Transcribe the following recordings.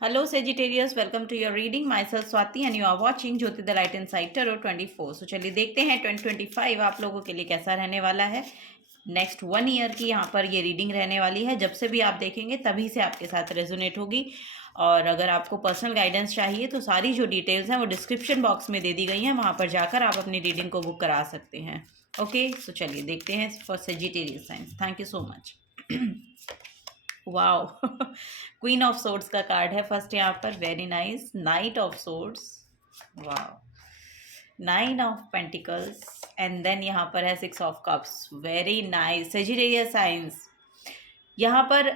Hello Sagittarius, welcome to your reading. Myself Swati and you are watching Jyoti the Light Inside Tarot 24. So चलिए देखते हैं 2025 आप लोगों के लिए कैसा रहने वाला है। नेक्स्ट 1 ईयर की यहाँ पर ये रीडिंग रहने वाली है। जब से भी आप देखेंगे तभी से आपके साथ रेजोनेट होगी। और अगर आपको पर्सनल गाइडेंस चाहिए तो सारी जो डिटेल्स हैं वो डिस्क्रिप्शन बॉक्स में दे दी गई हैं, वहाँ पर जाकर आप अपनी रीडिंग को बुक करा सकते हैं। ओके, सो चलिए देखते हैं for Sagittarius signs. Thank you so much. Wow, queen of swords का कार्ड है फर्स्ट यहाँ पर। Very nice. Knight of swords, wow. 9 of pentacles and then यहाँ पर है 6 of cups. Very nice Sagittarius signs. यहाँ पर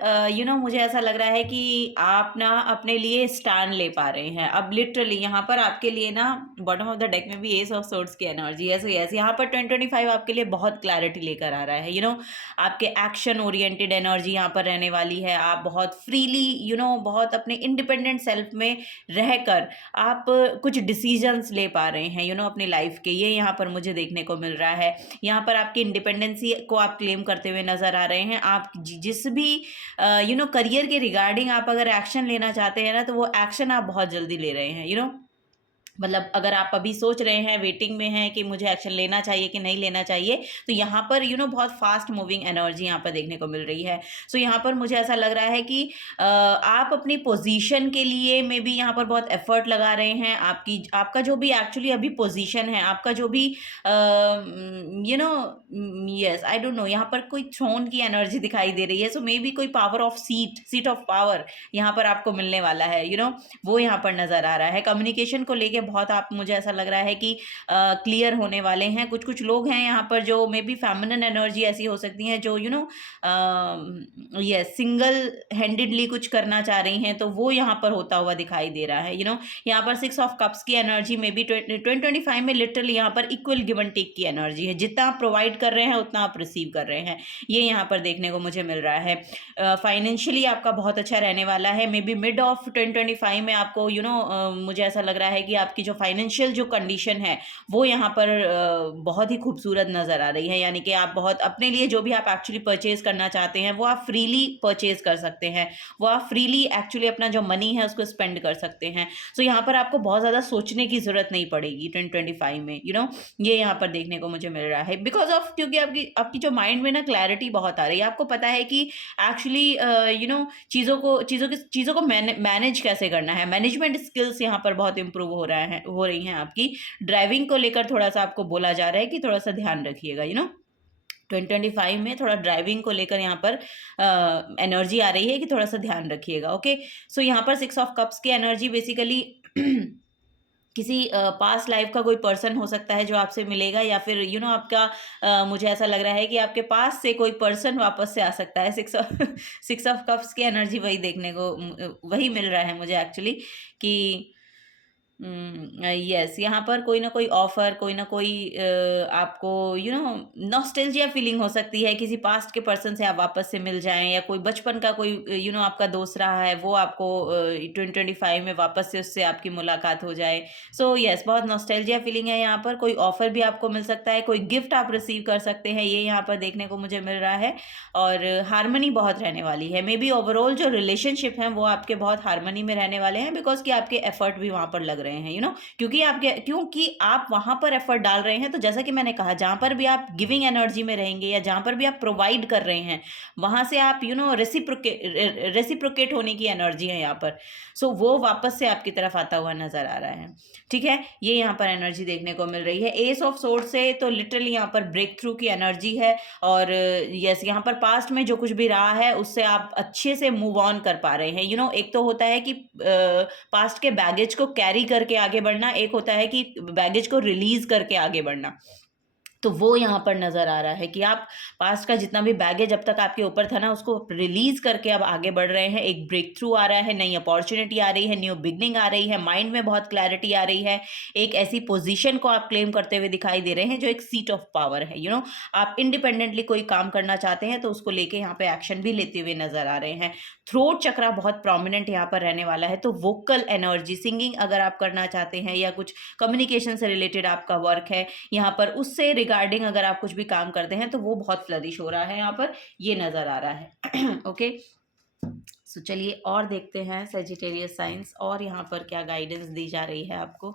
मुझे ऐसा लग रहा है कि आप ना अपने लिए स्टैंड ले पा रहे हैं। अब लिटरली यहाँ पर आपके लिए ना बॉटम ऑफ द डेक में भी एस ऑफ सोर्ड्स की एनर्जी है। सो यस, यहाँ पर 2025 आपके लिए बहुत क्लैरिटी लेकर आ रहा है। आपके एक्शन ओरिएंटेड एनर्जी यहाँ पर रहने वाली है। आप बहुत फ्रीली बहुत अपने इंडिपेंडेंट सेल्फ में रहकर आप कुछ डिसीजंस ले पा रहे हैं अपनी लाइफ के। ये यहाँ पर मुझे देखने को मिल रहा है। यहाँ पर आपकी इंडिपेंडेंसी को आप क्लेम करते हुए नजर आ रहे हैं। आप जिस भी करियर के रिगार्डिंग आप अगर एक्शन लेना चाहते हैं ना, तो वो एक्शन आप बहुत जल्दी ले रहे हैं। मतलब अगर आप अभी सोच रहे हैं, वेटिंग में हैं कि मुझे एक्शन लेना चाहिए कि नहीं लेना चाहिए, तो यहाँ पर बहुत फास्ट मूविंग एनर्जी यहाँ पर देखने को मिल रही है। सो यहाँ पर मुझे ऐसा लग रहा है कि आप अपनी पोजीशन के लिए में भी यहाँ पर बहुत एफर्ट लगा रहे हैं। आपका जो भी एक्चुअली अभी पोजीशन है, आपका जो भी यस आई डोंट नो, यहाँ पर कोई थ्रोन की एनर्जी दिखाई दे रही है। सो मे बी कोई power of seat of power यहाँ पर आपको मिलने वाला है। वो यहाँ पर नजर आ रहा है। कम्युनिकेशन को लेके बहुत आप, मुझे ऐसा लग रहा है कि क्लियर होने वाले हैं। कुछ लोग हैं यहाँ पर जो मे बी फेमिनिन एनर्जी ऐसी हो सकती है जो सिंगल हैंडेडली कुछ करना चाह रही हैं, तो वो यहाँ पर होता हुआ दिखाई दे रहा है। यहाँ पर 6 ऑफ कप्स की एनर्जी में भी 2025 में लिटरली यहाँ पर इक्वल गिव एंड टेक की एनर्जी है। जितना आप प्रोवाइड कर रहे हैं उतना आप रिसीव कर रहे हैं, ये यहाँ पर देखने को मुझे मिल रहा है। फाइनेंशियली आपका बहुत अच्छा रहने वाला है। मे बी मिड ऑफ 2025 में आपको मुझे ऐसा लग रहा है कि आपकी जो फाइनेंशियल जो कंडीशन है वो यहाँ पर बहुत ही खूबसूरत नज़र आ रही है। यानी कि आप बहुत अपने लिए जो भी आप एक्चुअली परचेज करना चाहते हैं वो आप फ्रीली परचेज कर सकते हैं। वो आप फ्रीली एक्चुअली अपना जो मनी है उसको स्पेंड कर सकते हैं। सो यहाँ पर आपको बहुत ज़्यादा सोचने की ज़रूरत नहीं पड़ेगी 2025 में। ये यहाँ पर देखने को मुझे मिल रहा है बिकॉज ऑफ, क्योंकि आपकी जो माइंड में ना क्लैरिटी बहुत आ रही है। आपको पता है कि एक्चुअली चीज़ों को मैनेज कैसे करना है। मैनेजमेंट स्किल्स यहाँ पर बहुत इंप्रूव हो रही हैं आपकी। ड्राइविंग को लेकर थोड़ा सा आपको बोला जा रहा है कि थोड़ा सा ध्यान रखिएगा। 2025 में थोड़ा ड्राइविंग को लेकर यहाँ पर एनर्जी आ रही है कि थोड़ा सा ध्यान रखिएगा। ओके, सो यहाँ पर 6 ऑफ कप्स की एनर्जी बेसिकली किसी पास्ट लाइफ का कोई पर्सन हो सकता है जो आपसे मिलेगा, या फिर मुझे ऐसा लग रहा है कि आपके पास से कोई पर्सन वापस से आ सकता है। 6 ऑफ कप्स की एनर्जी वही देखने को वही मिल रहा है मुझे एक्चुअली कि यस यहाँ पर कोई ना कोई ऑफर, कोई ना कोई आपको नॉस्टैल्जिया फीलिंग हो सकती है। किसी पास्ट के पर्सन से आप वापस से मिल जाएं, या कोई बचपन का कोई आपका दोस्त रहा है वो आपको 2025 में वापस से उससे आपकी मुलाकात हो जाए। सो यस, बहुत नॉस्टैल्जिया फीलिंग है यहाँ पर। कोई ऑफर भी आपको मिल सकता है, कोई गिफ्ट आप रिसीव कर सकते हैं, ये यहाँ पर देखने को मुझे मिल रहा है। और हारमनी बहुत रहने वाली है। मे बी ओवरऑल जो रिलेशनशिप हैं वो आपके बहुत हारमनी में रहने वाले हैं, बिकॉज कि आपके एफर्ट भी वहाँ पर लग रहे हैं। क्योंकि आप वहां पर एफर्ट डाल रहे हैं। तो जैसा कि मैंने कहा, जहां पर भी आप गिविंग एनर्जी में रहेंगे या जहां पर भी आप प्रोवाइड कर रहे हैं, वहां से आप रेसिप्रोकेट होने की एनर्जी है यहाँ पर। सो वो वापस से आपकी तरफ आता हुआ नजर आ रहा है। ठीक है, ये यहाँ पर एनर्जी देखने को मिल रही है। एस ऑफ सोर्ड से तो लिटरली यहाँ पर ब्रेक थ्रू की एनर्जी है। और यस, यहाँ पर पास्ट में जो कुछ भी रहा है उससे आप अच्छे से मूव ऑन कर पा रहे हैं। एक तो होता है कि पास्ट के बैगेज को कैरी करके आगे बढ़ना, एक होता है कि बैगेज को रिलीज करके आगे बढ़ना। तो वो यहाँ पर नज़र आ रहा है कि आप पास्ट का जितना भी बैगेज अब तक आपके ऊपर था ना, उसको रिलीज करके अब आगे बढ़ रहे हैं। एक ब्रेक थ्रू आ रहा है, नई अपॉर्चुनिटी आ रही है, न्यू बिगनिंग आ रही है, माइंड में बहुत क्लैरिटी आ रही है। एक ऐसी पोजीशन को आप क्लेम करते हुए दिखाई दे रहे हैं जो एक सीट ऑफ पावर है। आप इंडिपेंडेंटली कोई काम करना चाहते हैं तो उसको लेके यहाँ पे एक्शन भी लेते हुए नजर आ रहे हैं। थ्रोट चक्रा बहुत प्रोमिनेंट यहाँ पर रहने वाला है। तो वोकल एनर्जी, सिंगिंग अगर आप करना चाहते हैं या कुछ कम्युनिकेशन से रिलेटेड आपका वर्क है यहाँ पर, उससे रिगार्डिंग अगर आप कुछ भी काम करते हैं तो वो बहुत फ्लरिश हो रहा है यहाँ पर, ये नजर आ रहा है। ओके, सो चलिए और देखते हैं सेजिटेरियस साइंस और यहाँ पर क्या गाइडेंस दी जा रही है आपको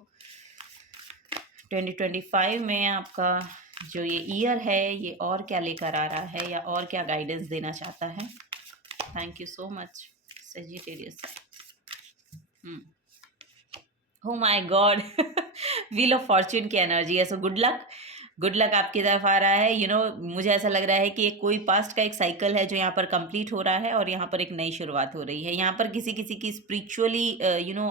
2025 में। आपका जो ये ईयर है ये और क्या लेकर आ रहा है या और क्या गाइडेंस देना चाहता है। Thank you so much Sagittarius. Oh my God, wheel of Fortune की एनर्जी है। So good luck, good luck आपकी तरफ आ रहा है। मुझे ऐसा लग रहा है कि एक कोई पास्ट का एक साइकिल है जो यहाँ पर कंप्लीट हो रहा है और यहाँ पर एक नई शुरुआत हो रही है। यहाँ पर किसी किसी की स्पिरिचुअली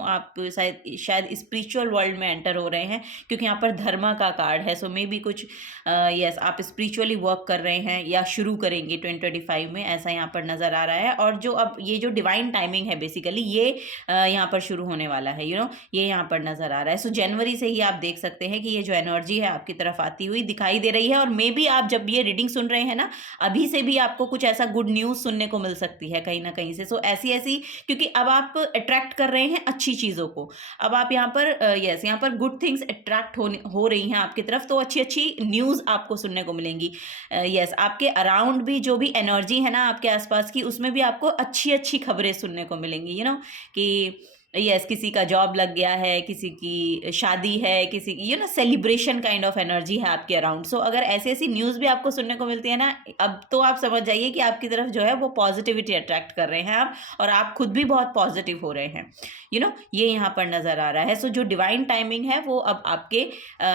आप शायद स्पिरिचुअल वर्ल्ड में एंटर हो रहे हैं, क्योंकि यहाँ पर धर्मा का कार्ड है। सो मे बी कुछ यस आप स्पिरिचुअली वर्क कर रहे हैं या शुरू करेंगे 2025 में, ऐसा यहाँ पर नज़र आ रहा है। और जो अब ये जो डिवाइन टाइमिंग है बेसिकली ये यहाँ पर शुरू होने वाला है, ये यहाँ पर नज़र आ रहा है। सो जनवरी से ही आप देख सकते हैं कि ये जो एनर्जी है आपकी तरफ आती हुई दिखाई दे रही है। और मे बी आप जब ये रीडिंग सुन रहे हैं ना, अभी से भी आपको कुछ ऐसा गुड न्यूज़ सुनने को मिल सकती है कहीं ना कहीं से। सो ऐसी क्योंकि अब आप अट्रैक्ट कर रहे हैं अच्छी चीज़ों को। अब आप यहाँ पर यहाँ पर गुड थिंग्स अट्रैक्ट हो रही हैं आपकी तरफ, तो अच्छी अच्छी न्यूज़ आपको सुनने को मिलेंगी। आपके अराउंड भी जो भी एनर्जी है ना आपके आसपास की, उसमें भी आपको अच्छी अच्छी खबरें सुनने को मिलेंगी। कि किसी का जॉब लग गया है, किसी की शादी है, किसी की सेलिब्रेशन काइंड ऑफ एनर्जी है आपके अराउंड। सो अगर ऐसी ऐसी न्यूज़ भी आपको सुनने को मिलती है ना, अब तो आप समझ जाइए कि आपकी तरफ जो है वो पॉजिटिविटी अट्रैक्ट कर रहे हैं आप, और आप खुद भी बहुत पॉजिटिव हो रहे हैं। ये यहाँ पर नज़र आ रहा है। सो जो डिवाइन टाइमिंग है वो अब आपके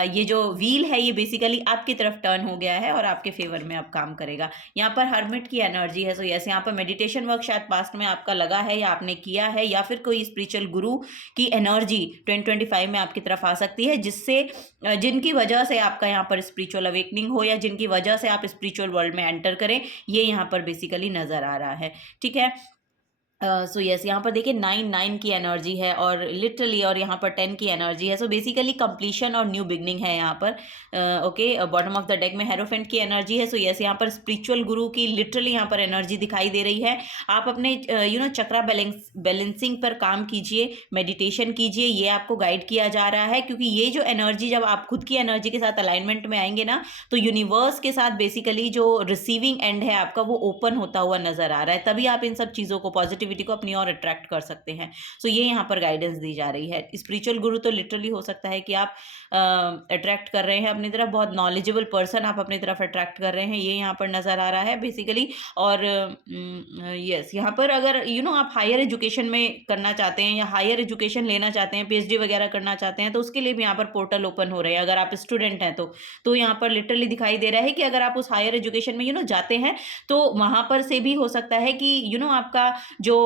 ये जो व्हील है ये बेसिकली आपकी तरफ टर्न हो गया है और आपके फेवर में अब काम करेगा। यहाँ पर हर्मिट की एनर्जी है। सो यहाँ पर मेडिटेशन वर्क शायद पास्ट में आपका लगा है या आपने किया है, या फिर कोई स्पिरिचुअल गुरु की एनर्जी 2025 में आपकी तरफ आ सकती है, जिनकी वजह से आपका यहाँ पर स्पिरिचुअल अवेकनिंग हो या जिनकी वजह से आप स्पिरिचुअल वर्ल्ड में एंटर करें, ये यहाँ पर बेसिकली नज़र आ रहा है। ठीक है। सो यहाँ पर देखिए 9 की एनर्जी है और लिटरली, और यहाँ पर 10 की एनर्जी है। सो बेसिकली कंप्लीशन और न्यू बिगनिंग है यहाँ पर। Okay, bottom of the deck में हेरोफेंट की एनर्जी है। सो यहाँ पर स्पिरिचुअल गुरु की लिटरली यहाँ पर एनर्जी दिखाई दे रही है। आप अपने चक्रा बैलेंसिंग पर काम कीजिए, मेडिटेशन कीजिए, ये आपको गाइड किया जा रहा है। क्योंकि ये जो एनर्जी जब आप खुद की एनर्जी के साथ अलाइनमेंट में आएंगे ना, तो यूनिवर्स के साथ बेसिकली जो रिसीविंग एंड है आपका वो ओपन होता हुआ नजर आ रहा है। तभी आप इन सब चीज़ों को, पॉजिटिव को अपनी ओर अट्रैक्ट कर सकते हैं। सो ये यहाँ पर गाइडेंस दी जा रही है। स्पिरिचुअल गुरु तो लिटरली हो सकता है कि आप अट्रैक्ट कर रहे हैं अपनी तरफ, बहुत नॉलेजेबल पर्सन आप अपनी तरफ अट्रैक्ट कर रहे हैं, ये यहाँ पर नज़र आ रहा है बेसिकली। और यहाँ पर अगर आप हायर एजुकेशन में करना चाहते हैं या हायर एजुकेशन लेना चाहते हैं, PhD वगैरह करना चाहते हैं, तो उसके लिए भी यहाँ पर पोर्टल ओपन हो रहे हैं। अगर आप स्टूडेंट हैं तो यहाँ पर लिटरली दिखाई दे रहा है कि अगर आप उस हायर एजुकेशन में जाते हैं, तो वहाँ पर से भी हो सकता है कि आपका जो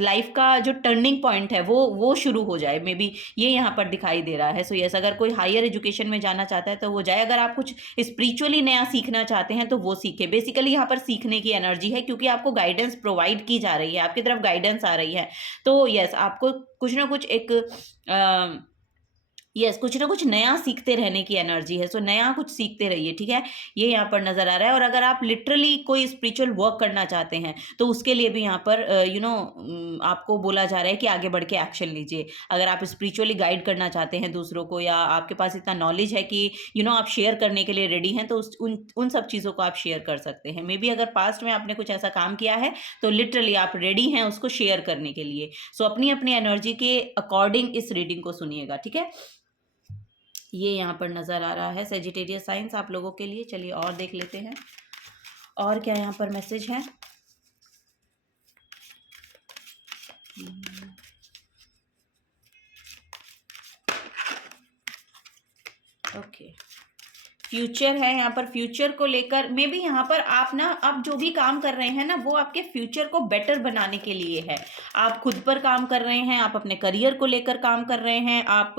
लाइफ का जो टर्निंग पॉइंट है वो शुरू हो जाए, मे बी ये यहाँ पर दिखाई दे रहा है। सो अगर कोई हायर एजुकेशन में जाना चाहता है तो वो जाए। अगर आप कुछ स्पिरिचुअली नया सीखना चाहते हैं तो वो सीखे। बेसिकली यहाँ पर सीखने की एनर्जी है, क्योंकि आपको गाइडेंस प्रोवाइड की जा रही है, आपकी तरफ गाइडेंस आ रही है। तो आपको कुछ ना कुछ एक कुछ ना कुछ नया सीखते रहने की एनर्जी है। सो नया कुछ सीखते रहिए, ठीक है, ये यहाँ पर नज़र आ रहा है। और अगर आप लिटरली कोई स्पिरिचुअल वर्क करना चाहते हैं तो उसके लिए भी यहाँ पर आपको बोला जा रहा है कि आगे बढ़ के एक्शन लीजिए। अगर आप स्पिरिचुअली गाइड करना चाहते हैं दूसरों को, या आपके पास इतना नॉलेज है कि आप शेयर करने के लिए रेडी हैं, तो उन सब चीज़ों को आप शेयर कर सकते हैं। मे बी अगर पास्ट में आपने कुछ ऐसा काम किया है तो लिटरली आप रेडी हैं उसको शेयर करने के लिए। सो अपनी अपनी एनर्जी के अकॉर्डिंग इस रीडिंग को सुनिएगा, ठीक है। ये यहाँ पर नज़र आ रहा है सेजिटेरियस साइंस आप लोगों के लिए। चलिए और देख लेते हैं और क्या यहाँ पर मैसेज है। ओके, फ्यूचर है यहाँ पर। फ्यूचर को लेकर मे बी यहाँ पर आप ना, आप जो भी काम कर रहे हैं ना, वो आपके फ्यूचर को बेटर बनाने के लिए है। आप खुद पर काम कर रहे हैं, आप अपने करियर को लेकर काम कर रहे हैं, आप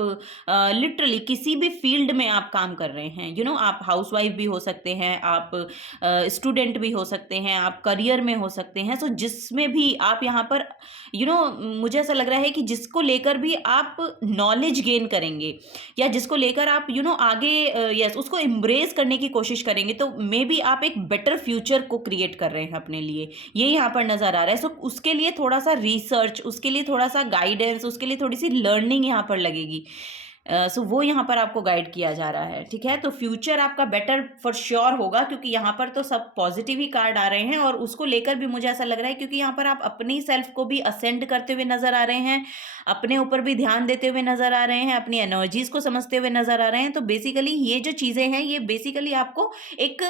लिटरली किसी भी फील्ड में आप काम कर रहे हैं। आप हाउसवाइफ भी हो सकते हैं, आप स्टूडेंट भी हो सकते हैं, आप करियर में हो सकते हैं। सो जिसमें भी आप यहाँ पर मुझे ऐसा लग रहा है कि जिसको लेकर भी आप नॉलेज गेन करेंगे, या जिसको लेकर आप आगे उसको एम्ब्रेस करने की कोशिश करेंगे, तो मे बी आप एक बेटर फ्यूचर को क्रिएट कर रहे हैं अपने लिए, ये यहाँ पर नज़र आ रहा है। सो उसके लिए थोड़ा सा रिसर्च, उसके लिए थोड़ा सा गाइडेंस, उसके लिए थोड़ी सी लर्निंग यहाँ पर लगेगी। सो वो यहाँ पर आपको गाइड किया जा रहा है, ठीक है। तो फ्यूचर आपका बेटर फॉर श्योर होगा, क्योंकि यहाँ पर तो सब पॉजिटिव ही कार्ड आ रहे हैं, और उसको लेकर भी मुझे ऐसा लग रहा है क्योंकि यहाँ पर आप अपनी सेल्फ को भी असेंड करते हुए नजर आ रहे हैं, अपने ऊपर भी ध्यान देते हुए नजर आ रहे हैं, अपनी एनर्जीज को समझते हुए नजर आ रहे हैं। तो बेसिकली ये जो चीजें हैं ये बेसिकली आपको एक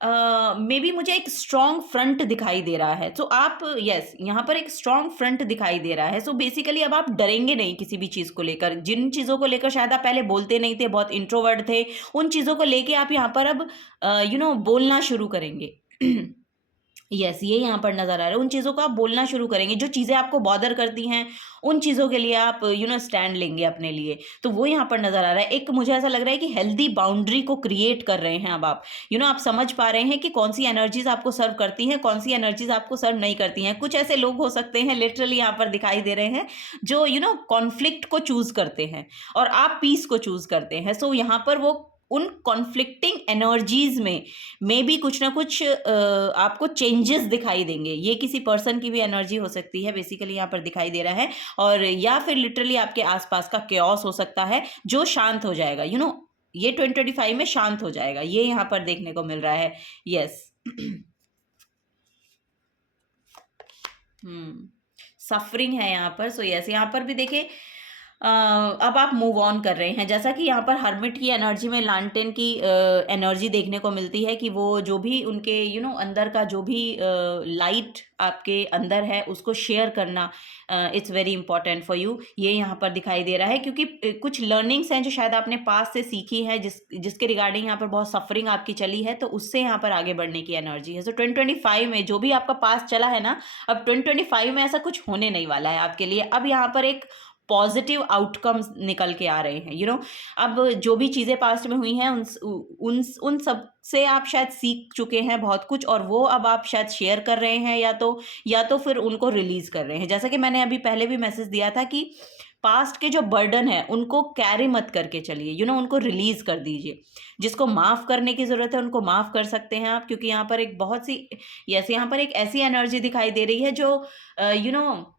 मे बी मुझे एक स्ट्रॉन्ग फ्रंट दिखाई दे रहा है। तो आप यस यहाँ पर एक स्ट्रॉन्ग फ्रंट दिखाई दे रहा है। सो बेसिकली अब आप डरेंगे नहीं किसी भी चीज़ को लेकर, जिन चीज़ों को लेकर शायद आप पहले बोलते नहीं थे, बहुत इंट्रोवर्ट थे, उन चीज़ों को लेके आप यहाँ पर अब बोलना शुरू करेंगे। यस ये यहाँ पर नजर आ रहा है, उन चीज़ों को आप बोलना शुरू करेंगे, जो चीज़ें आपको बॉदर करती हैं उन चीज़ों के लिए आप स्टैंड लेंगे अपने लिए। तो वो यहाँ पर नजर आ रहा है। एक मुझे ऐसा लग रहा है कि हेल्दी बाउंड्री को क्रिएट कर रहे हैं अब आप, आप समझ पा रहे हैं कि कौन सी एनर्जीज आपको सर्व करती हैं, कौन सी एनर्जीज आपको सर्व नहीं करती हैं। कुछ ऐसे लोग हो सकते हैं, लिटरली यहाँ पर दिखाई दे रहे हैं, जो कॉन्फ्लिक्ट को चूज करते हैं और आप पीस को चूज करते हैं। सो यहाँ पर वो उन कॉन्फ्लिक्टिंग एनर्जीज में मे बी कुछ ना कुछ आपको चेंजेस दिखाई देंगे। ये किसी पर्सन की भी एनर्जी हो सकती है, बेसिकली यहाँ पर दिखाई दे रहा है, और या फिर लिटरली आपके आसपास का केओस हो सकता है जो शांत हो जाएगा। ये 2025 में शांत हो जाएगा, ये यहाँ पर देखने को मिल रहा है। यस सफरिंग है यहाँ पर। सो यस यहाँ पर भी देखिए अब आप मूव ऑन कर रहे हैं, जैसा कि यहाँ पर हर्मिट की एनर्जी में लांटेन की एनर्जी देखने को मिलती है कि वो जो भी उनके अंदर का जो भी लाइट आपके अंदर है उसको शेयर करना it's very important for you, ये यहाँ पर दिखाई दे रहा है। क्योंकि कुछ लर्निंग्स हैं जो शायद आपने पास से सीखी है, जिसके रिगार्डिंग यहाँ पर बहुत सफरिंग आपकी चली है, तो उससे यहाँ पर आगे बढ़ने की एनर्जी है। सो 2025 में जो भी आपका पास चला है ना, अब 2025 में ऐसा कुछ होने नहीं वाला है आपके लिए। अब यहाँ पर एक पॉजिटिव आउटकम्स निकल के आ रहे हैं। अब जो भी चीज़ें पास्ट में हुई हैं उन सब से आप शायद सीख चुके हैं बहुत कुछ, और वो अब आप शायद शेयर कर रहे हैं, या तो फिर उनको रिलीज कर रहे हैं। जैसा कि मैंने अभी पहले भी मैसेज दिया था कि पास्ट के जो बर्डन है उनको कैरी मत करके चलिए, उनको रिलीज कर दीजिए। जिसको माफ करने की जरूरत है उनको माफ कर सकते हैं आप, क्योंकि यहाँ पर एक बहुत सी यहाँ पर एक ऐसी एनर्जी दिखाई दे रही है जो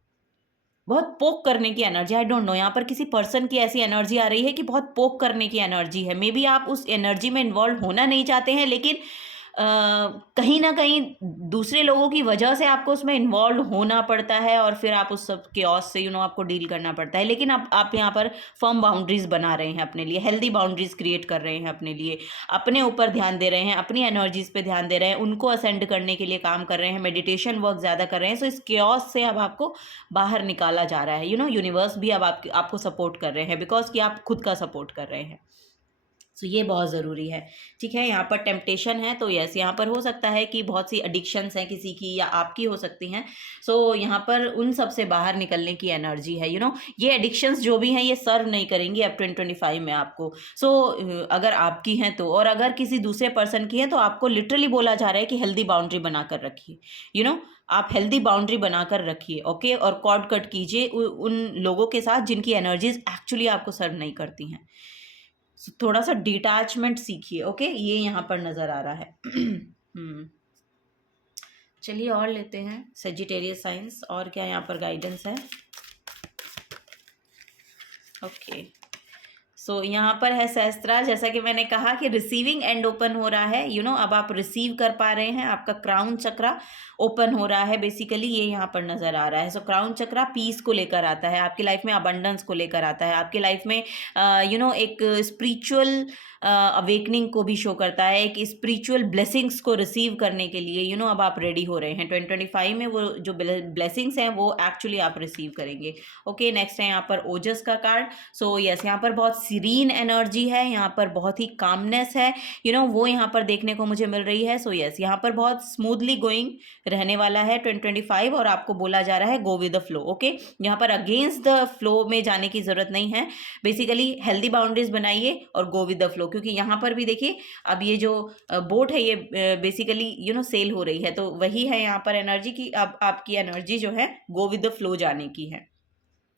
बहुत पोक करने की एनर्जी, आई डोंट नो, यहाँ पर किसी पर्सन की ऐसी एनर्जी आ रही है कि बहुत पोक करने की एनर्जी है। मे बी आप उस एनर्जी में इन्वॉल्व होना नहीं चाहते हैं, लेकिन कहीं ना कहीं दूसरे लोगों की वजह से आपको उसमें इन्वॉल्व होना पड़ता है, और फिर आप उस सब केओस से आपको डील करना पड़ता है। लेकिन आप यहाँ पर फर्म बाउंड्रीज बना रहे हैं अपने लिए, हेल्दी बाउंड्रीज क्रिएट कर रहे हैं अपने लिए, अपने ऊपर ध्यान दे रहे हैं, अपनी एनर्जीज पे ध्यान दे रहे हैं, उनको असेंड करने के लिए काम कर रहे हैं, मेडिटेशन वर्क ज़्यादा कर रहे हैं। सो इस केओस से अब आपको बाहर निकाला जा रहा है। यूनिवर्स भी अब आपको सपोर्ट कर रहे हैं, बिकॉज कि आप खुद का सपोर्ट कर रहे हैं। सो ये बहुत ज़रूरी है, ठीक है। यहाँ पर टेम्पटेशन है, तो यस यहाँ पर हो सकता है कि बहुत सी एडिक्शंस हैं किसी की या आपकी हो सकती हैं। सो यहाँ पर उन सब से बाहर निकलने की एनर्जी है। ये एडिक्शंस जो भी हैं ये सर्व नहीं करेंगी अब 2025 में आपको। सो अगर आपकी हैं तो, और अगर किसी दूसरे पर्सन की है तो आपको लिटरली बोला जा रहा है कि हेल्दी बाउंड्री बनाकर रखिए। आप हेल्दी बाउंड्री बनाकर रखिए, ओके, और कॉर्ड कट कीजिए उन लोगों के साथ जिनकी एनर्जीज एक्चुअली आपको सर्व नहीं करती हैं। थोड़ा सा डिटैचमेंट सीखिए, ओके, ये यहाँ पर नजर आ रहा है। चलिए और लेते हैं सेजिटेरियस साइंस, और क्या यहाँ पर गाइडेंस है। ओके सो यहाँ पर है सहस्त्रा। जैसा कि मैंने कहा कि रिसीविंग एंड ओपन हो रहा है, अब आप रिसीव कर पा रहे हैं, आपका क्राउन चक्रा ओपन हो रहा है, बेसिकली ये यहाँ पर नजर आ रहा है। सो क्राउन चक्रा पीस को लेकर आता है, आपकी लाइफ में अबंडेंस को लेकर आता है, आपकी लाइफ में एक स्पिरिचुअल अवेकनिंग को भी शो करता है, एक स्पिरिचुअल ब्लेसिंग्स को रिसीव करने के लिए अब आप रेडी हो रहे हैं। 2025 में वो जो ब्लेसिंग्स हैं वो एक्चुअली आप रिसीव करेंगे। ओके नेक्स्ट है यहाँ पर ओजस का कार्ड। सो यस यहाँ पर बहुत सीरीन एनर्जी है, यहाँ पर बहुत ही कामनेस है, वो यहाँ पर देखने को मुझे मिल रही है। सो यस यहाँ पर बहुत स्मूथली गोइंग रहने वाला है 2025, और आपको बोला जा रहा है go with the flow. Okay यहाँ पर अगेंस्ट द फ्लो में जाने की जरूरत नहीं है, बेसिकली हेल्दी बाउंड्रीज बनाइए और गो विद द फ्लो। क्योंकि यहाँ पर भी देखिए अब ये जो बोट है ये बेसिकली सेल हो रही है, तो वही है यहाँ पर एनर्जी की अब आपकी एनर्जी जो है गो विद द फ्लो जाने की है।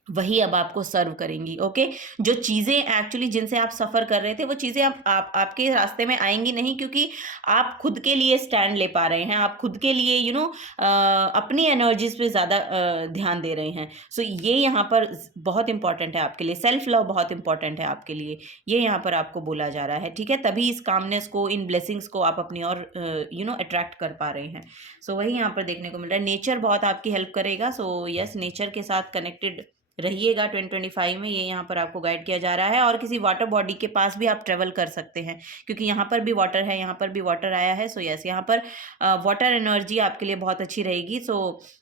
वही अब आपको सर्व करेंगी। ओके, जो चीज़ें एक्चुअली जिनसे आप सफ़र कर रहे थे वो चीज़ें आपके रास्ते में आएंगी नहीं, क्योंकि आप खुद के लिए स्टैंड ले पा रहे हैं, आप खुद के लिए अपनी एनर्जीज पे ज़्यादा ध्यान दे रहे हैं। सो ये यहाँ पर बहुत इंपॉर्टेंट है आपके लिए, सेल्फ लव बहुत इंपॉर्टेंट है आपके लिए, ये यहाँ पर आपको बोला जा रहा है। ठीक है, तभी इस कामनेस को, इन ब्लेसिंग्स को आप अपनी और अट्रैक्ट कर पा रहे हैं। सो वही यहाँ पर देखने को मिल रहा है। नेचर बहुत आपकी हेल्प करेगा। सो यस, नेचर के साथ कनेक्टेड रहिएगा 2025 में, ये यहाँ पर आपको गाइड किया जा रहा है। और किसी वाटर बॉडी के पास भी आप ट्रेवल कर सकते हैं, क्योंकि यहाँ पर भी वाटर है, यहाँ पर भी वाटर आया है। सो यस, यहाँ पर वाटर एनर्जी आपके लिए बहुत अच्छी रहेगी। सो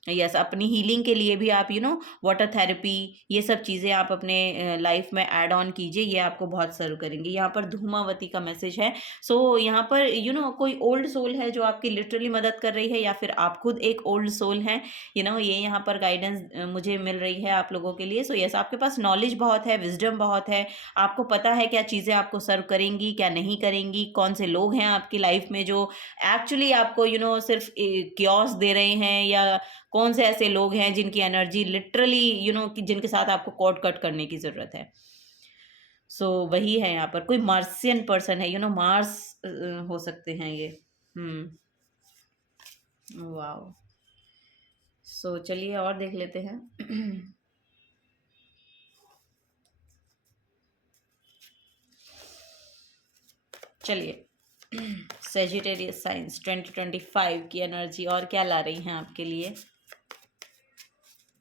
यस, अपनी हीलिंग के लिए भी आप वाटर थेरेपी, ये सब चीज़ें आप अपने लाइफ में ऐड ऑन कीजिए, ये आपको बहुत सर्व करेंगे। यहाँ पर धूमावती का मैसेज है। सो यहाँ पर कोई ओल्ड सोल है जो आपकी लिटरली मदद कर रही है, या फिर आप खुद एक ओल्ड सोल हैं, ये यहाँ पर गाइडेंस मुझे मिल रही है आप लोगों के लिए। सो यस, आपके पास नॉलेज बहुत है, विजडम बहुत है, आपको पता है क्या चीज़ें आपको सर्व करेंगी, क्या नहीं करेंगी, कौन से लोग हैं आपकी लाइफ में जो एक्चुअली आपको सिर्फ क्योस दे रहे हैं, या कौन से ऐसे लोग हैं जिनकी एनर्जी लिटरली जिनके साथ आपको कॉर्ड कट करने की ज़रूरत है। सो वही है यहाँ पर, कोई मार्सियन पर्सन है, मार्स हो सकते हैं ये। वाओ। सो चलिए और देख लेते हैं। चलिए, सेजिटेरियस साइंस 2025 की एनर्जी और क्या ला रही हैं आपके लिए।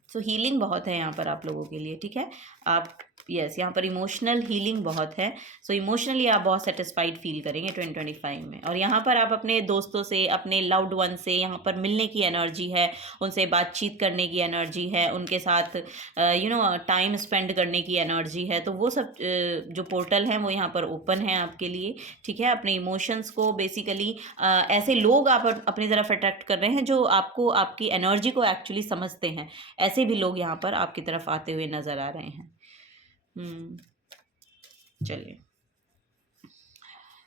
सो हीलिंग बहुत है यहाँ पर आप लोगों के लिए। ठीक है, आप यस, यहाँ पर इमोशनल हीलिंग बहुत है। सो इमोशनली आप बहुत सेटिस्फाइड फील करेंगे 2025 में। और यहाँ पर आप अपने दोस्तों से, अपने लव्ड वन से यहाँ पर मिलने की एनर्जी है, उनसे बातचीत करने की एनर्जी है, उनके साथ टाइम स्पेंड करने की एनर्जी है। तो वो सब जो पोर्टल हैं वो यहाँ पर ओपन है आपके लिए। ठीक है, अपने इमोशंस को बेसिकली ऐसे लोग आप अपनी तरफ अट्रैक्ट कर रहे हैं जो आपको, आपकी एनर्जी को एक्चुअली समझते हैं। ऐसे भी लोग यहाँ पर आपकी तरफ आते हुए नजर आ रहे हैं। चलिए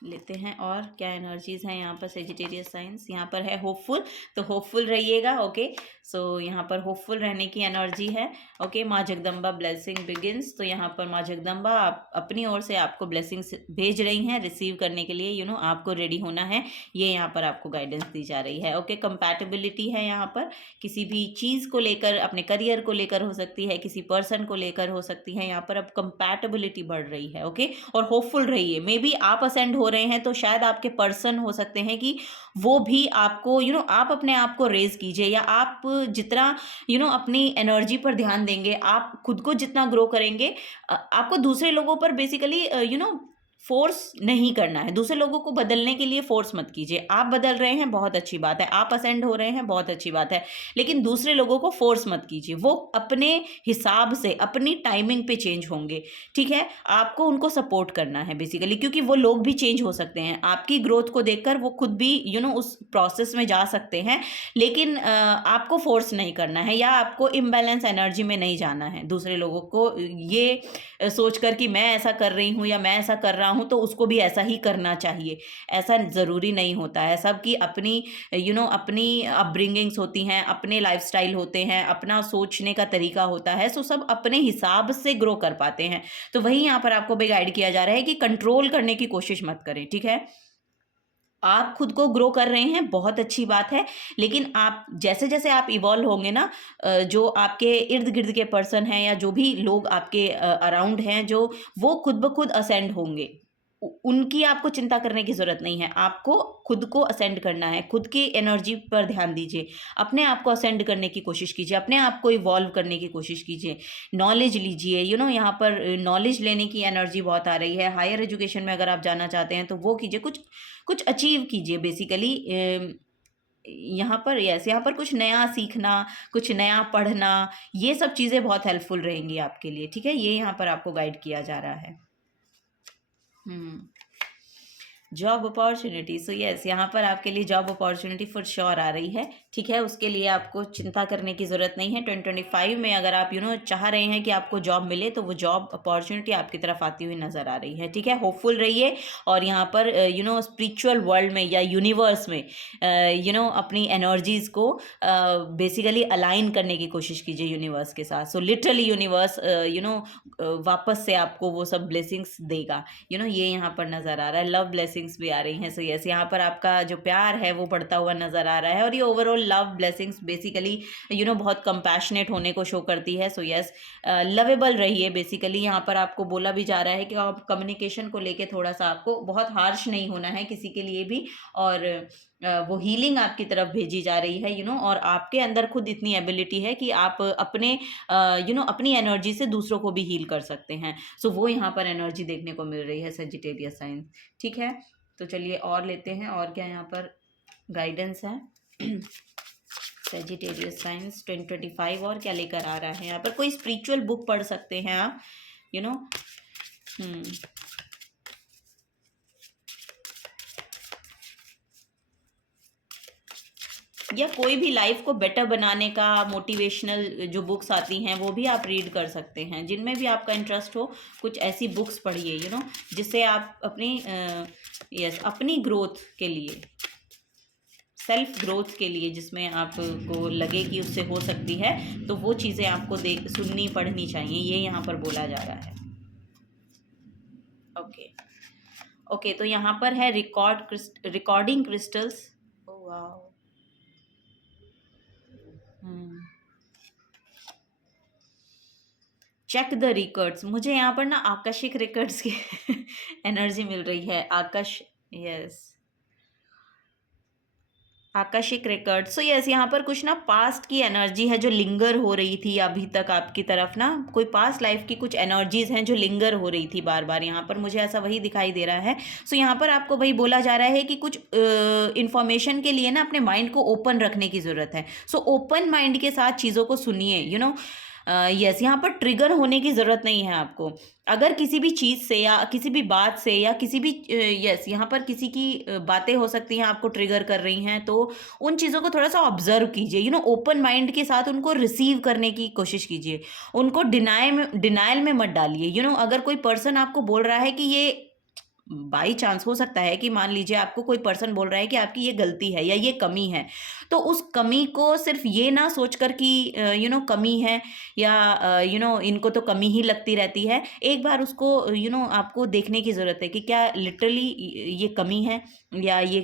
लेते हैं और क्या एनर्जीज हैं यहाँ पर। सेजिटेरियस साइंस यहाँ पर है होपफुल, तो होपफुल रहिएगा। ओके, सो यहाँ पर होपफुल रहने की एनर्जी है। ओके, माँ जगदम्बा ब्लेसिंग बिगिंस। तो यहाँ पर माँ जगदम्बा आप अपनी ओर से आपको ब्लेसिंग्स भेज रही हैं रिसीव करने के लिए। आपको रेडी होना है, ये यहाँ पर आपको गाइडेंस दी जा रही है। ओके, कंपैटिबिलिटी है यहाँ पर, किसी भी चीज़ को लेकर, अपने करियर को लेकर हो सकती है, किसी पर्सन को लेकर हो सकती है। यहाँ पर अब कंपैटिबिलिटी बढ़ रही है। ओके, और होपफुल रहिए। मे बी आप असेंड हो रहे हैं तो शायद आपके पर्सन हो सकते हैं कि वो भी आपको आप अपने आप को रेज कीजिए, या आप जितना अपनी एनर्जी पर ध्यान देंगे, आप खुद को जितना ग्रो करेंगे, आपको दूसरे लोगों पर बेसिकली फोर्स नहीं करना है। दूसरे लोगों को बदलने के लिए फोर्स मत कीजिए। आप बदल रहे हैं, बहुत अच्छी बात है, आप असेंड हो रहे हैं, बहुत अच्छी बात है, लेकिन दूसरे लोगों को फोर्स मत कीजिए। वो अपने हिसाब से, अपनी टाइमिंग पे चेंज होंगे। ठीक है, आपको उनको सपोर्ट करना है बेसिकली, क्योंकि वो लोग भी चेंज हो सकते हैं। आपकी ग्रोथ को देखकर वो खुद भी उस प्रोसेस में जा सकते हैं, लेकिन आपको फोर्स नहीं करना है, या आपको इम्बैलेंस एनर्जी में नहीं जाना है। दूसरे लोगों को ये सोचकर कि मैं ऐसा कर रही हूँ या मैं ऐसा कर रहा हूँ तो उसको भी ऐसा ही करना चाहिए, ऐसा ज़रूरी नहीं होता है। सबकी अपनी अपनी अपब्रिंगिंग्स होती हैं, अपने लाइफस्टाइल होते हैं, अपना सोचने का तरीका होता है। सो सब अपने हिसाब से ग्रो कर पाते हैं। तो वही यहाँ पर आपको भी गाइड किया जा रहा है कि कंट्रोल करने की कोशिश मत करें। ठीक है, आप खुद को ग्रो कर रहे हैं, बहुत अच्छी बात है, लेकिन आप जैसे जैसे आप इवॉल्व होंगे ना, जो आपके इर्द गिर्द के पर्सन हैं, या जो भी लोग आपके अराउंड हैं, जो वो खुद ब खुद असेंड होंगे, उनकी आपको चिंता करने की ज़रूरत नहीं है। आपको खुद को असेंड करना है, खुद की एनर्जी पर ध्यान दीजिए, अपने आप को असेंड करने की कोशिश कीजिए, अपने आप को इवॉल्व करने की कोशिश कीजिए, नॉलेज लीजिए। यहाँ पर नॉलेज लेने की एनर्जी बहुत आ रही है। हायर एजुकेशन में अगर आप जाना चाहते हैं तो वो कीजिए, कुछ कुछ अचीव कीजिए बेसिकली। यहाँ पर यहाँ पर कुछ नया सीखना, कुछ नया पढ़ना, ये सब चीज़ें बहुत हेल्पफुल रहेंगी आपके लिए। ठीक है, ये यहाँ पर आपको गाइड किया जा रहा है। जॉब अपॉर्चुनिटी, सो यस यहाँ पर आपके लिए जॉब अपॉर्चुनिटी फॉर श्योर आ रही है, ठीक है। उसके लिए आपको चिंता करने की ज़रूरत नहीं है। 2025 में अगर आप चाह रहे हैं कि आपको जॉब मिले तो वो जॉब अपॉर्चुनिटी आपकी तरफ आती हुई नज़र आ रही है, ठीक है। होपफुल रहिए और यहाँ पर स्पिरिचुअल वर्ल्ड में या यूनिवर्स में अपनी एनर्जीज़ को बेसिकली अलाइन करने की कोशिश कीजिए यूनिवर्स के साथ। सो लिटरली यूनिवर्स वापस से आपको वो सब ब्लेसिंग्स देगा, ये यहाँ पर नज़र आ रहा है। लव ब्लेसिंग्स भी आ रही हैं। सो यस यहाँ पर आपका जो प्यार है वो बढ़ता हुआ नज़र आ रहा है और ये ओवरऑल लव ब्लेसिंग्स बेसिकली बहुत कंपैशनेट होने को शो करती है। सो यस लवेबल रहिए। बेसिकली यहाँ पर आपको बोला भी जा रहा है कि आप कम्युनिकेशन को लेके थोड़ा सा आपको बहुत हार्श नहीं होना है किसी के लिए भी, और वो हीलिंग आपकी तरफ भेजी जा रही है और आपके अंदर खुद इतनी एबिलिटी है कि आप अपने अपनी एनर्जी से दूसरों को भी हील कर सकते हैं। सो वो यहाँ पर एनर्जी देखने को मिल रही है सजिटेरियस साइन, ठीक है। तो चलिए और लेते हैं और क्या यहाँ पर गाइडेंस है। सजिटेरियस साइंस 2025 और क्या लेकर आ रहा है यहाँ पर। कोई स्पिरिचुअल बुक पढ़ सकते हैं आप, या कोई भी लाइफ को बेटर बनाने का मोटिवेशनल जो बुक्स आती हैं वो भी आप रीड कर सकते हैं। जिनमें भी आपका इंटरेस्ट हो कुछ ऐसी बुक्स पढ़िए जिससे आप अपनी ग्रोथ के लिए, सेल्फ ग्रोथ के लिए, जिसमें आपको लगे कि उससे हो सकती है, तो वो चीज़ें आपको सुननी पढ़नी चाहिए, ये यहाँ पर बोला जा रहा है। ओके तो यहाँ पर है recording crystals. Oh wow. Check the records. मुझे यहाँ पर ना आकस्मिक रिकॉर्ड्स की एनर्जी मिल रही है। यस आकस्मिक रिकॉर्ड। सो यस यहाँ पर कुछ ना पास्ट की एनर्जी है जो लिंगर हो रही थी अभी तक आपकी तरफ ना। कोई पास्ट लाइफ की कुछ एनर्जीज हैं जो लिंगर हो रही थी बार बार, यहाँ पर मुझे ऐसा वही दिखाई दे रहा है। सो यहाँ पर आपको वही बोला जा रहा है कि कुछ इन्फॉर्मेशन के लिए ना अपने माइंड को ओपन रखने की ज़रूरत है। सो ओपन माइंड के साथ चीज़ों को सुनिए। यस यहाँ पर ट्रिगर होने की ज़रूरत नहीं है आपको। अगर किसी भी चीज़ से या किसी भी बात से या किसी भी यस यहाँ पर किसी की बातें हो सकती हैं आपको ट्रिगर कर रही हैं, तो उन चीज़ों को थोड़ा सा ऑब्जर्व कीजिए। ओपन माइंड के साथ उनको रिसीव करने की कोशिश कीजिए। उनको डिनायल में मत डालिए। अगर कोई पर्सन आपको बोल रहा है कि ये बाई चांस हो सकता है कि मान लीजिए आपको कोई पर्सन बोल रहा है कि आपकी ये गलती है या ये कमी है, तो उस कमी को सिर्फ ये ना सोचकर कि कमी है या इनको तो कमी ही लगती रहती है। एक बार उसको आपको देखने की ज़रूरत है कि क्या लिटरली ये कमी है या ये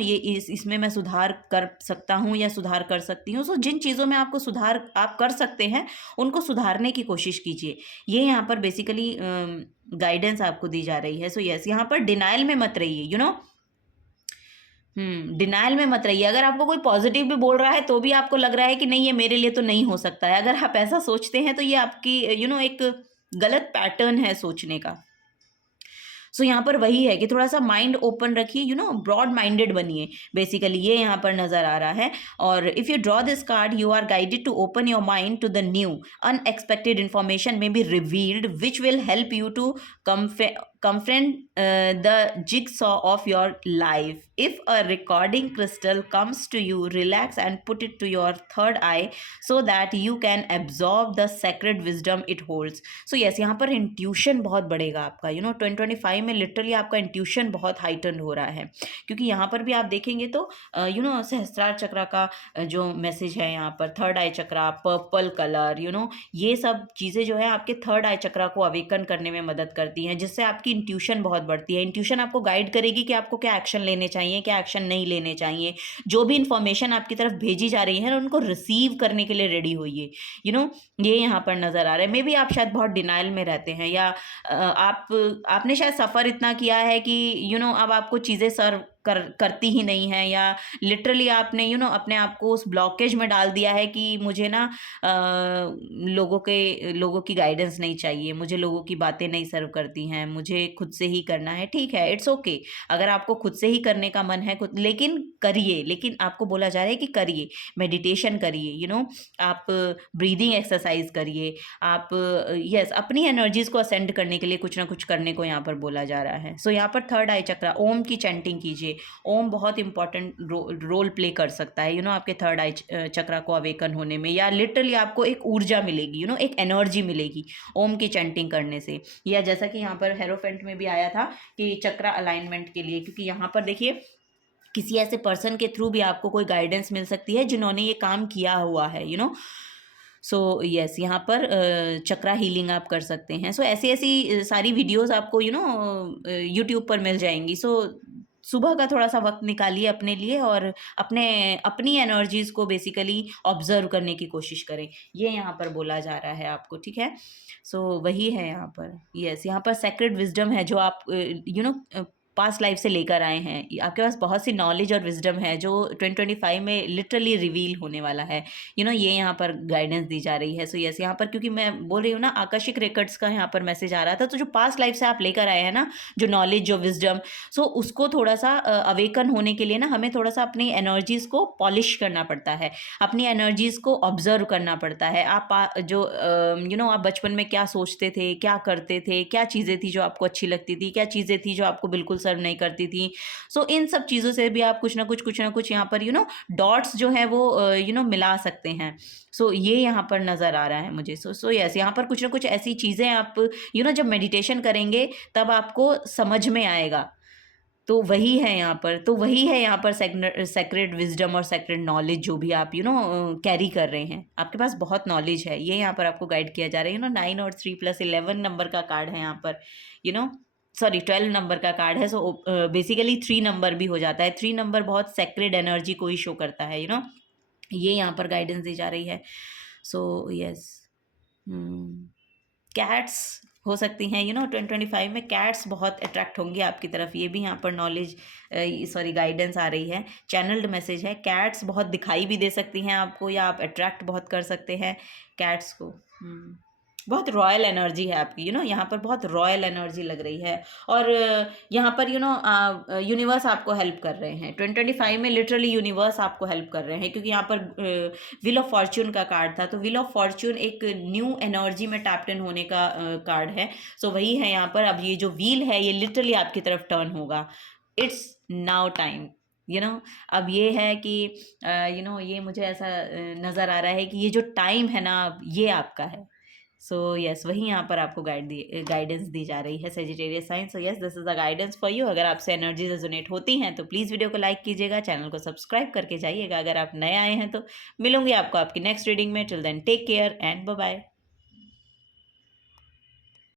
ये इसमें मैं सुधार कर सकता हूँ या सुधार कर सकती हूँ। सो जिन चीज़ों में आपको सुधार आप कर सकते हैं उनको सुधारने की कोशिश कीजिए। ये यहाँ पर बेसिकली गाइडेंस आपको दी जा रही है। सो यस यहाँ पर डिनाइल में मत रहिए। डिनाइल में मत रहिए। अगर आपको कोई पॉजिटिव भी बोल रहा है तो भी आपको लग रहा है कि नहीं ये मेरे लिए तो नहीं हो सकता है, अगर आप ऐसा सोचते हैं तो ये आपकी एक गलत पैटर्न है सोचने का। सो यहाँ पर वही है कि थोड़ा सा माइंड ओपन रखिए, ब्रॉड माइंडेड बनिए। बेसिकली ये यहाँ पर नजर आ रहा है। और if you draw this card you are guided to open your mind to the new unexpected information may be revealed which will help you to confront the jigsaw of your life. If a recording crystal comes to you, relax and put it to your third eye so that you can absorb the sacred wisdom it holds. So yes यहाँ पर intuition बहुत बढ़ेगा आपका। 2025 में literally आपका intuition बहुत heighten हो रहा है, क्योंकि यहाँ पर भी आप देखेंगे तो सहस्त्रार चक्र का जो मैसेज है यहाँ पर, थर्ड आई चक्रा, पर्पल कलर, ये सब चीज़ें जो है आपके थर्ड आई चक्रा को अवेकन करने में मदद करती हैं, जिससे आपकी इंट्यूशन बहुत बढ़ती है। इंट्यूशन आपको गाइड करेगी कि आपको क्या एक्शन लेने चाहिए, क्या एक्शन नहीं लेने चाहिए। जो भी इंफॉर्मेशन आपकी तरफ भेजी जा रही है उनको रिसीव करने के लिए रेडी होइए। ये यहाँ पर नज़र आ रहा है। मे बी आप शायद बहुत डिनाइल में रहते हैं या आपने शायद सफ़र इतना किया है कि अब आपको चीज़ें सर्व करती ही नहीं है, या लिटरली आपने अपने आप को उस ब्लॉकेज में डाल दिया है कि मुझे ना लोगों की गाइडेंस नहीं चाहिए, मुझे लोगों की बातें नहीं सर्व करती हैं, मुझे खुद से ही करना है। ठीक है, इट्स ओके। अगर आपको खुद से ही करने का मन है खुद, लेकिन करिए। लेकिन आपको बोला जा रहा है कि करिए, मेडिटेशन करिए, आप ब्रीदिंग एक्सरसाइज करिए, आप यस अपनी एनर्जीज को असेंड करने के लिए कुछ ना कुछ करने को यहाँ पर बोला जा रहा है। सो यहाँ पर थर्ड आई चक्रा, ओम की चैंटिंग कीजिए। ओम बहुत इंपॉर्टेंट रोल प्ले कर सकता है आपके थर्ड आई चक्रा को अवेकन होने में, या लिटरली आपको एक ऊर्जा मिलेगी, एक एनर्जी मिलेगी ओम की चैंटिंग करने से। या जैसा कि यहाँ पर हेरोफेंट में भी आया था कि चक्रा अलाइनमेंट के लिए, क्योंकि यहाँ पर देखिए किसी ऐसे पर्सन के थ्रू भी आपको कोई गाइडेंस मिल सकती है जिन्होंने ये काम किया हुआ है, सो यस यहाँ पर चक्रा हीलिंग आप कर सकते हैं। सो ऐसी ऐसी सारी वीडियोस आपको यूट्यूब पर मिल जाएंगी। सो सुबह का थोड़ा सा वक्त निकालिए अपने लिए और अपनी एनर्जीज को बेसिकली ऑब्जर्व करने की कोशिश करें, ये यहाँ पर बोला जा रहा है आपको। ठीक है, सो वही है यहाँ पर। यस यहाँ पर सेक्रेड विजडम है जो आप पास्ट लाइफ से लेकर आए हैं। आपके पास बहुत सी नॉलेज और विजडम है जो 2025 में लिटरली रिवील होने वाला है। ये यहाँ पर गाइडेंस दी जा रही है। सो यस यहाँ पर, क्योंकि मैं बोल रही हूँ ना आकर्षिक रिकॉर्ड्स का यहाँ पर मैसेज आ रहा था, तो जो पास्ट लाइफ से आप लेकर आए हैं ना, जो नॉलेज, जो विजडम, सो उसको थोड़ा सा अवेकन होने के लिए ना हमें थोड़ा सा अपनी एनर्जीज को पॉलिश करना पड़ता है, अपनी एनर्जीज को ऑब्जर्व करना पड़ता है। आप जो आप बचपन में क्या सोचते थे, क्या करते थे, क्या चीज़ें थी जो आपको अच्छी लगती थी, क्या चीज़ें थी जो आपको बिल्कुल सर्व नहीं करती थी। सो इन सब चीज़ों से भी आप कुछ ना कुछ यहाँ पर डॉट्स जो है वो मिला सकते हैं। सो ये यहाँ पर नज़र आ रहा है मुझे। सो यस यहाँ पर कुछ ना कुछ ऐसी चीज़ें आप जब मेडिटेशन करेंगे तब आपको समझ में आएगा। तो वही है यहाँ पर, सेक्रेड विजडम और सेक्रेड नॉलेज जो भी आप कैरी कर रहे हैं। आपके पास बहुत नॉलेज है, ये यहाँ पर आपको गाइड किया जा रहा है। 9 और 3 + 11 नंबर का कार्ड है यहाँ पर, सॉरी 12 नंबर का कार्ड है। सो बेसिकली 3 नंबर भी हो जाता है। 3 नंबर बहुत सेक्रेड एनर्जी को ही शो करता है, ये यहाँ पर गाइडेंस दी जा रही है। सो यस कैट्स हो सकती हैं 2025 में कैट्स बहुत अट्रैक्ट होंगी आपकी तरफ। ये भी यहाँ पर नॉलेज गाइडेंस आ रही है, चैनल्ड मैसेज है। कैट्स बहुत दिखाई भी दे सकती हैं आपको, या आप अट्रैक्ट बहुत कर सकते हैं कैट्स को। बहुत रॉयल एनर्जी है आपकी, यहाँ पर बहुत रॉयल एनर्जी लग रही है। और यहाँ पर यूनिवर्स आपको हेल्प कर रहे हैं 2025 में, लिटरली यूनिवर्स आपको हेल्प कर रहे हैं, क्योंकि यहाँ पर व्हील ऑफ फॉर्च्यून का कार्ड था। तो व्हील ऑफ फॉर्च्यून एक न्यू एनर्जी में टैप्ड इन होने का कार्ड है। सो वही है यहाँ पर। अब ये जो व्हील है ये लिटरली आपकी तरफ टर्न होगा। इट्स नाउ टाइम, अब ये है कि ये मुझे ऐसा नज़र आ रहा है कि ये जो टाइम है ना, ये आपका है। सो यस वही यहाँ पर आपको गाइडेंस दी जा रही है Sagittarius sign. So yes this is the guidance for you. अगर आपसे एनर्जी रेजोनेट होती हैं तो प्लीज़ वीडियो को लाइक कीजिएगा, चैनल को सब्सक्राइब करके जाइएगा। अगर आप नए आए हैं तो मिलूंगी आपको आपकी नेक्स्ट रीडिंग में। Till then take care and bye bye.